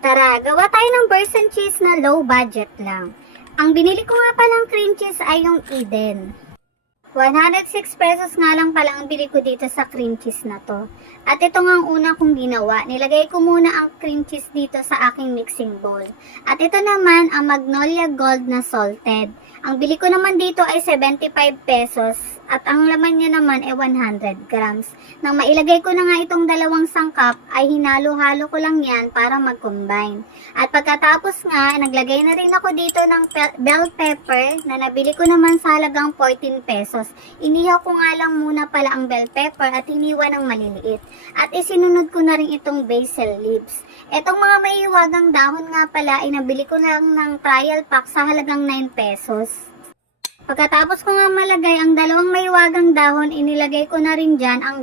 Tara, gawa tayo ng burst and cheese na low budget lang. Ang binili ko nga palang cream cheese ay yung Eden. 106 pesos nga lang pala ang bili ko dito sa cream cheese na to. At ito nga ang una kong ginawa. Nilagay ko muna ang cream cheese dito sa aking mixing bowl. At ito naman ang Magnolia Gold na salted. Ang bili ko naman dito ay 75 pesos at ang laman niya naman ay 100 grams. Nang mailagay ko na nga itong dalawang sangkap ay hinalo-halo ko lang yan para mag-combine. At pagkatapos nga, naglagay na rin ako dito ng bell pepper na nabili ko naman sa halagang 14 pesos. Inihaw ko nga lang muna pala ang bell pepper at iniwa ng maliliit. At isinunod ko na rin itong basil leaves. Etong mga maiiwagang dahon nga pala ay nabili ko lang ng trial pack sa halagang 9 pesos. Pagkatapos ko nga malagay ang dalawang maiwagang dahon, inilagay ko na rin dyan ang